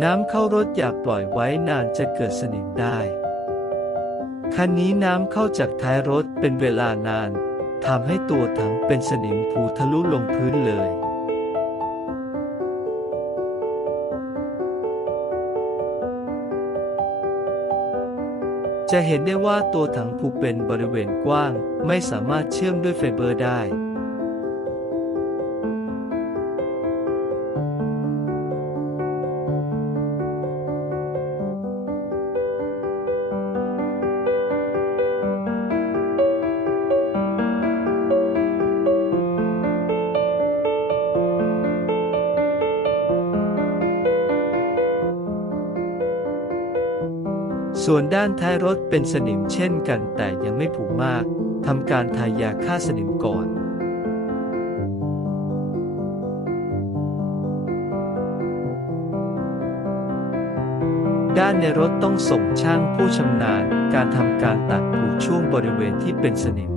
น้ำเข้ารถอย่าปล่อยไว้นานจะเกิดสนิมได้ คันนี้น้ำเข้าจากท้ายรถเป็นเวลานานทำให้ตัวถังเป็นสนิมผูทะลุลงพื้นเลย จะเห็นได้ว่าตัวถังผูเป็นบริเวณกว้าง ไม่สามารถเชื่อมด้วยไฟเบอร์ได้ ส่วนด้านท้ายรถเป็นสนิมเช่นกันแต่ยังไม่ผุมากทำการทายาฆ่าสนิมก่อนด้านในรถต้องส่งช่างผู้ชำนาญการทำการตัดผูช่วงบริเวณที่เป็นสนิม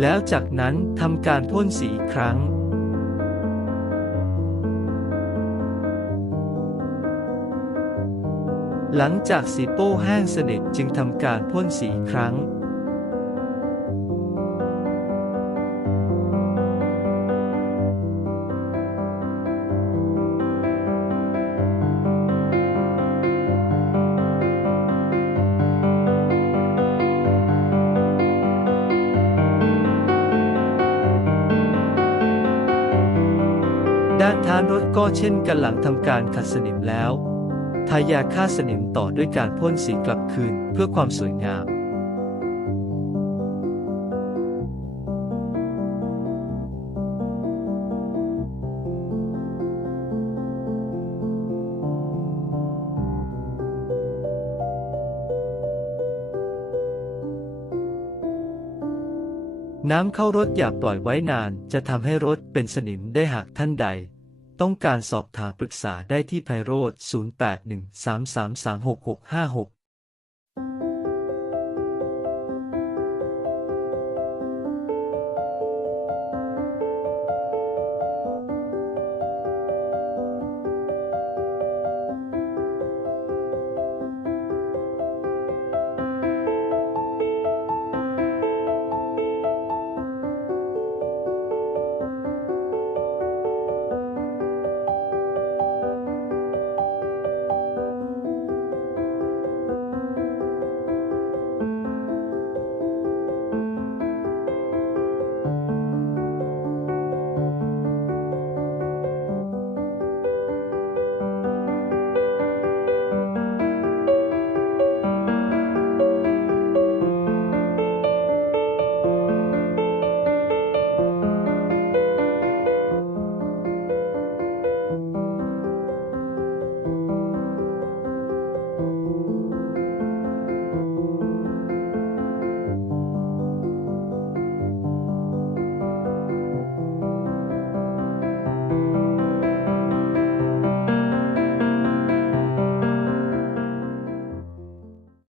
แล้วจากนั้นทำการพ่นสีอีกครั้ง หลังจากสีโป้แห้งสนิทจึงทำการพ่นสีครั้ง ด้านท้ายรถก็เช่นกันหลังทำการขัดสนิมแล้ว ทายาฆ่าสนิมต่อด้วยการพ่นสีกลับคืนเพื่อความสวยงามน้ำเข้ารถอย่าปล่อยไว้นาน จะทำให้รถเป็นสนิมได้หากท่านใด ต้องการสอบถามปรึกษาได้ที่ไพโรธ0813336656